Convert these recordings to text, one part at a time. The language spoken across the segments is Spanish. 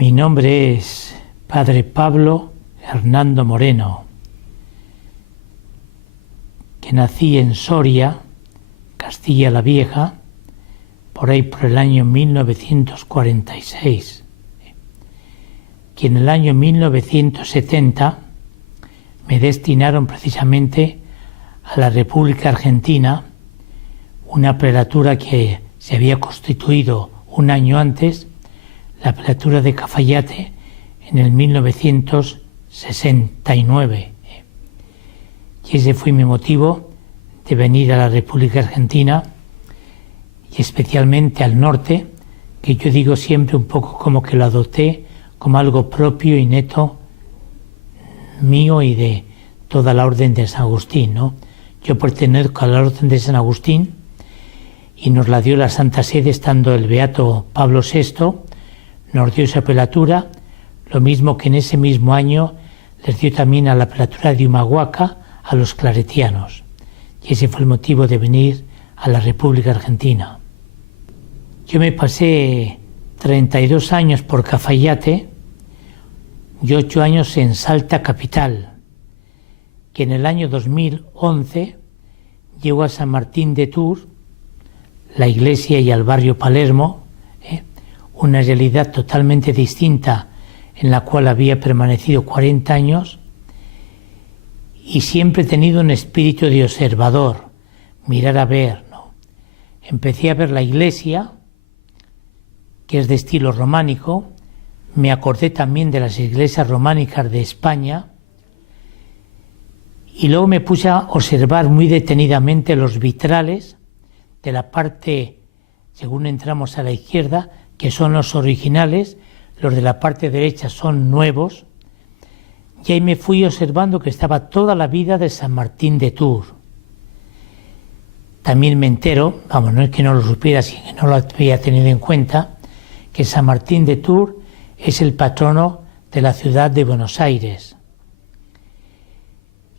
Mi nombre es Padre Pablo Hernando Moreno, que nací en Soria, Castilla la Vieja, por ahí por el año 1946, que en el año 1970 me destinaron precisamente a la República Argentina, una prelatura que se había constituido un año antes, la prelatura de Cafayate, en el 1969. Y ese fue mi motivo de venir a la República Argentina, y especialmente al norte, que yo digo siempre un poco como que lo adopté como algo propio y neto mío y de toda la Orden de San Agustín, ¿no? Yo pertenezco a la Orden de San Agustín y nos la dio la Santa Sede estando el Beato Pablo VI, nos dio esa prelatura, lo mismo que en ese mismo año les dio también a la prelatura de Humahuaca a los claretianos. Y ese fue el motivo de venir a la República Argentina. Yo me pasé 32 años por Cafayate y 8 años en Salta capital, que en el año 2011 llegó a San Martín de Tours, la iglesia y al barrio Palermo, una realidad totalmente distinta en la cual había permanecido 40 años, y siempre he tenido un espíritu de observador, mirar a ver, ¿no? Empecé a ver la iglesia, que es de estilo románico, me acordé también de las iglesias románicas de España, y luego me puse a observar muy detenidamente los vitrales de la parte, según entramos a la izquierda, que son los originales, los de la parte derecha son nuevos, y ahí me fui observando que estaba toda la vida de San Martín de Tours. También me entero, vamos, no es que no lo supiera, sino que no lo había tenido en cuenta, que San Martín de Tours es el patrono de la ciudad de Buenos Aires,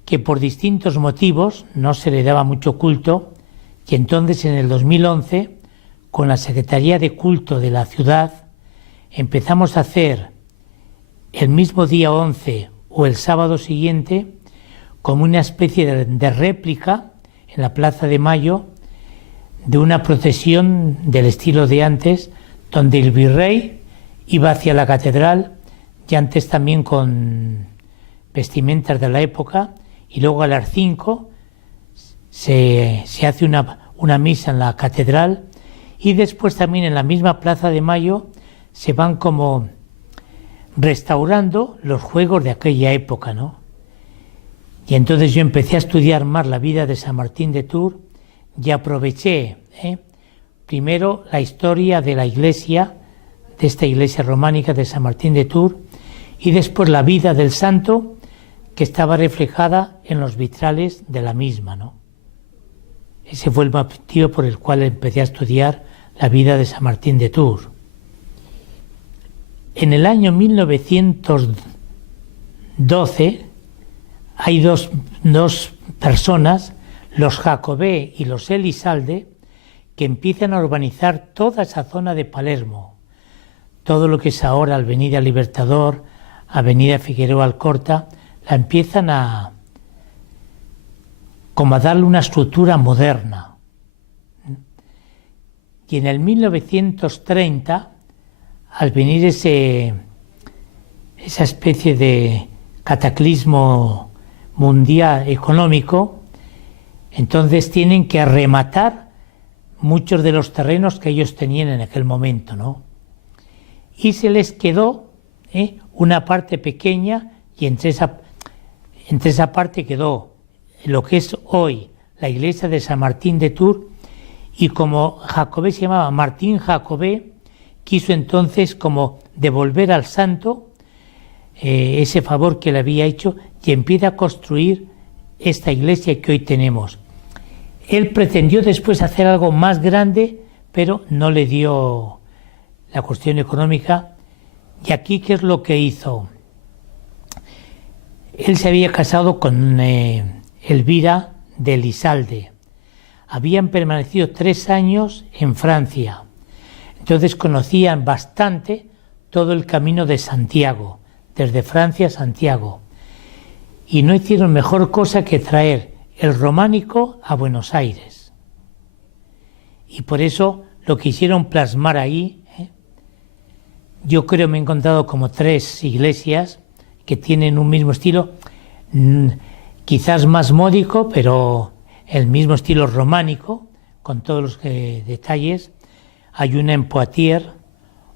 que por distintos motivos no se le daba mucho culto, y entonces en el 2011, con la Secretaría de Culto de la ciudad, empezamos a hacer el mismo día 11 o el sábado siguiente como una especie de réplica en la Plaza de Mayo de una procesión del estilo de antes, donde el virrey iba hacia la catedral, y antes también con vestimentas de la época, y luego a las 5 se hace una misa en la catedral, y después también en la misma Plaza de Mayo se van como restaurando los juegos de aquella época, ¿no? Y entonces yo empecé a estudiar más la vida de San Martín de Tours y aproveché primero la historia de la iglesia, de esta iglesia románica de San Martín de Tours, y después la vida del santo que estaba reflejada en los vitrales de la misma, ¿no? Ese fue el motivo por el cual empecé a estudiar la vida de San Martín de Tours. En el año 1912 hay dos personas, los Jacobé y los Elizalde, que empiezan a urbanizar toda esa zona de Palermo, todo lo que es ahora Avenida Libertador, Avenida Figueroa Alcorta, la empiezan a darle una estructura moderna. Y en el 1930, al venir esa especie de cataclismo mundial económico, entonces tienen que rematar muchos de los terrenos que ellos tenían en aquel momento, ¿no? Y se les quedó una parte pequeña, y entre esa parte quedó lo que es hoy la iglesia de San Martín de Tours, y como Jacobé se llamaba Martín Jacobé, quiso entonces como devolver al santo ese favor que le había hecho, y empieza a construir esta iglesia que hoy tenemos. Él pretendió después hacer algo más grande, pero no le dio la cuestión económica. Y aquí, ¿qué es lo que hizo? Él se había casado con Elvira de Elizalde. Habían permanecido 3 años en Francia. Entonces conocían bastante todo el camino de Santiago, desde Francia a Santiago. Y no hicieron mejor cosa que traer el románico a Buenos Aires. Y por eso lo quisieron plasmar ahí. Yo creo me he encontrado como 3 iglesias que tienen un mismo estilo, quizás más módico, pero el mismo estilo románico, con todos los detalles. Hay una en Poitiers,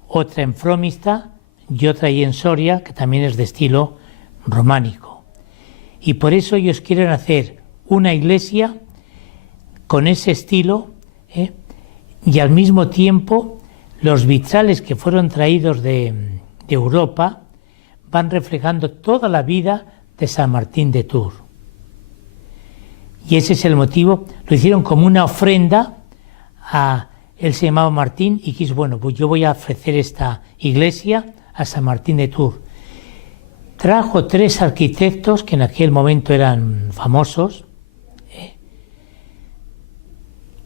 otra en Fromista y otra ahí en Soria, que también es de estilo románico. Y por eso ellos quieren hacer una iglesia con ese estilo, y al mismo tiempo los vitrales que fueron traídos de Europa van reflejando toda la vida de San Martín de Tours. Y ese es el motivo, lo hicieron como una ofrenda él se llamaba Martín y quiso, bueno, pues yo voy a ofrecer esta iglesia a San Martín de Tours. Trajo 3 arquitectos que en aquel momento eran famosos,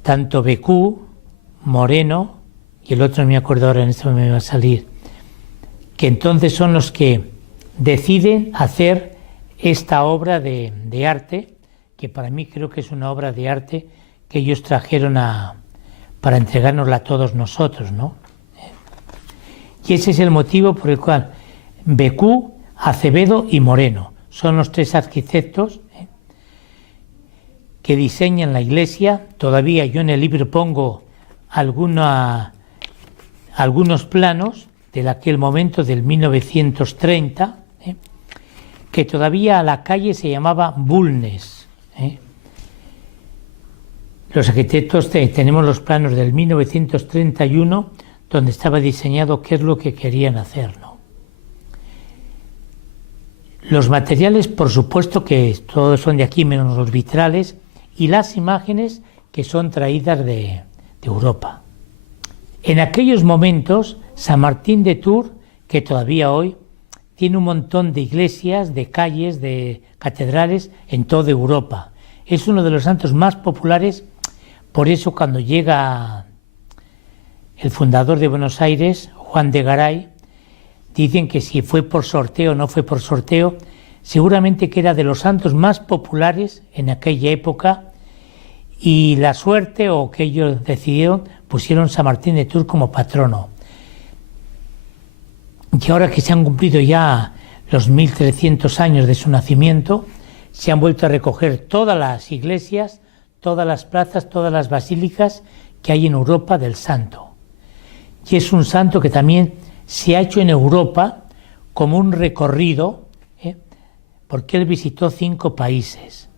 tanto Becú, Moreno, y el otro no me acuerdo ahora, en esto me va a salir, que entonces son los que deciden hacer esta obra de arte, que para mí creo que es una obra de arte que ellos trajeron para entregárnosla a todos nosotros, ¿no? Y ese es el motivo por el cual Becú, Acevedo y Moreno son los 3 arquitectos que diseñan la iglesia. Todavía yo en el libro pongo algunos planos de aquel momento del 1930, que todavía la calle se llamaba Bulnes. Los arquitectos tenemos los planos del 1931, donde estaba diseñado qué es lo que querían hacer, ¿no? Los materiales, por supuesto que todos son de aquí, menos los vitrales, y las imágenes que son traídas de Europa. En aquellos momentos, San Martín de Tours, que todavía hoy tiene un montón de iglesias, de calles, de catedrales en toda Europa. Es uno de los santos más populares, por eso cuando llega el fundador de Buenos Aires, Juan de Garay, dicen que si fue por sorteo o no fue por sorteo, seguramente que era de los santos más populares en aquella época, y la suerte o que ellos decidieron, pusieron San Martín de Tours como patrono. Y ahora que se han cumplido ya los 1300 años de su nacimiento, se han vuelto a recoger todas las iglesias, todas las plazas, todas las basílicas que hay en Europa del santo. Y es un santo que también se ha hecho en Europa como un recorrido, porque él visitó 5 países.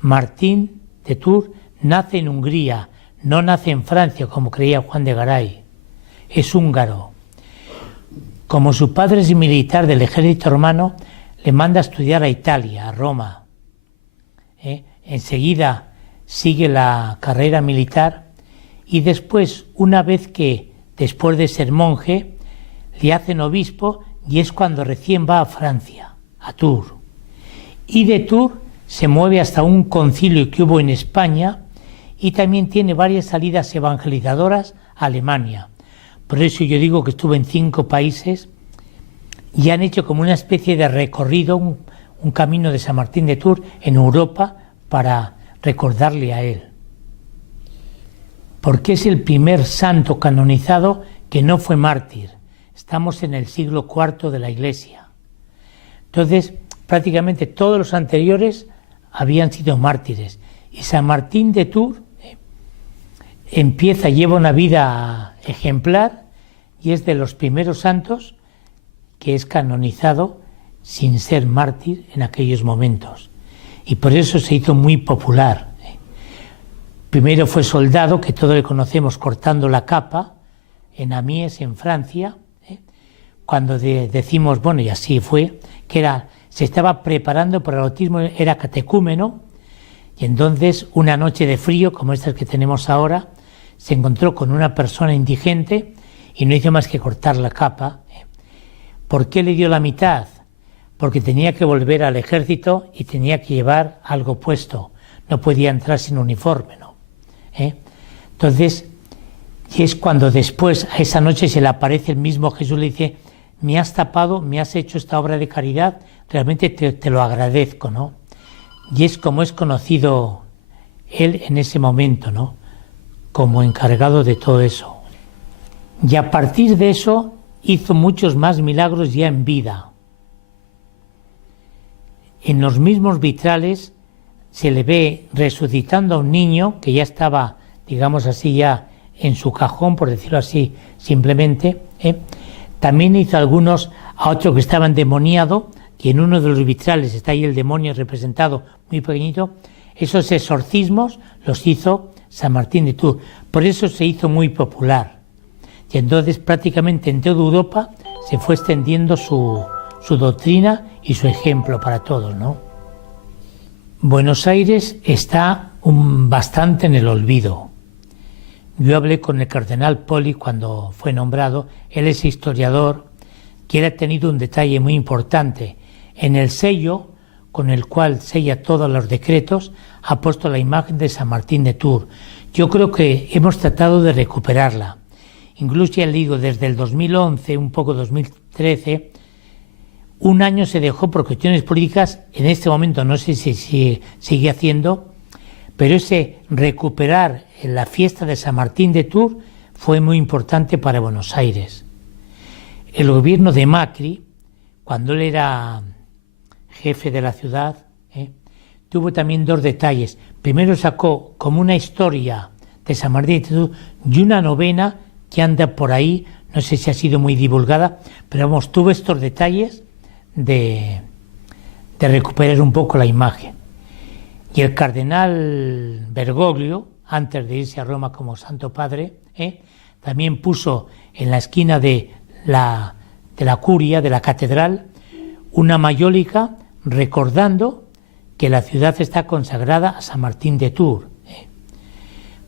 Martín de Tours nace en Hungría, no nace en Francia como creía Juan de Garay, es húngaro. Como su padre es militar del ejército romano, le manda a estudiar a Italia, a Roma. Enseguida sigue la carrera militar y después, una vez que, después de ser monje, le hacen obispo, y es cuando recién va a Francia, a Tours. Y de Tours se mueve hasta un concilio que hubo en España, y también tiene varias salidas evangelizadoras a Alemania. Por eso yo digo que estuvo en 5 países y han hecho como una especie de recorrido, un camino de San Martín de Tours en Europa para recordarle a él. Porque es el primer santo canonizado que no fue mártir. Estamos en el siglo IV de la Iglesia. Entonces, prácticamente todos los anteriores habían sido mártires. Y San Martín de Tours lleva una vida ejemplar y es de los primeros santos que es canonizado sin ser mártir en aquellos momentos. Y por eso se hizo muy popular. Primero fue soldado, que todos le conocemos cortando la capa, en Amiens, en Francia, cuando decimos, bueno, y así fue, que se estaba preparando para el bautismo, era catecúmeno, y entonces una noche de frío, como estas que tenemos ahora, se encontró con una persona indigente y no hizo más que cortar la capa. ¿Por qué le dio la mitad? Porque tenía que volver al ejército y tenía que llevar algo puesto, no podía entrar sin uniforme, ¿no? Entonces, y es cuando después, a esa noche, se le aparece el mismo Jesús, le dice, me has tapado, me has hecho esta obra de caridad, realmente te lo agradezco, ¿no? Y es como es conocido él en ese momento, ¿no? Como encargado de todo eso. Y a partir de eso hizo muchos más milagros ya en vida. En los mismos vitrales se le ve resucitando a un niño que ya estaba, digamos así, ya en su cajón, por decirlo así, simplemente. También hizo algunos a otro que estaba endemoniado, y en uno de los vitrales está ahí el demonio representado muy pequeñito. Esos exorcismos los hizo San Martín de Tours. Por eso se hizo muy popular. Y entonces prácticamente en toda Europa se fue extendiendo su doctrina y su ejemplo para todos, ¿no? Buenos Aires está bastante en el olvido. Yo hablé con el cardenal Poli cuando fue nombrado. Él es historiador, que él ha tenido un detalle muy importante. En el sello con el cual sella todos los decretos ha puesto la imagen de San Martín de Tours. Yo creo que hemos tratado de recuperarla. Incluso ya le digo, desde el 2011, un poco 2013, un año se dejó por cuestiones políticas. En este momento no sé si sigue haciendo, pero ese recuperar la fiesta de San Martín de Tours fue muy importante para Buenos Aires. El gobierno de Macri, cuando él era jefe de la ciudad, tuvo también dos detalles. Primero sacó como una historia de San Martín de Tours y una novena que anda por ahí, no sé si ha sido muy divulgada, pero vamos, tuvo estos detalles de recuperar un poco la imagen. Y el cardenal Bergoglio, antes de irse a Roma como Santo Padre, también puso en la esquina de la curia, de la catedral, una mayólica recordando que la ciudad está consagrada a San Martín de Tours.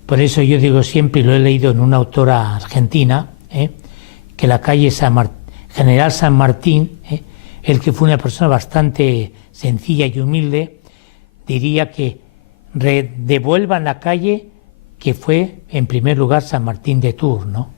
Por eso yo digo siempre, y lo he leído en una autora argentina, que la calle General San Martín, el que fue una persona bastante sencilla y humilde, diría que devuelvan la calle que fue en primer lugar San Martín de Tours, ¿no?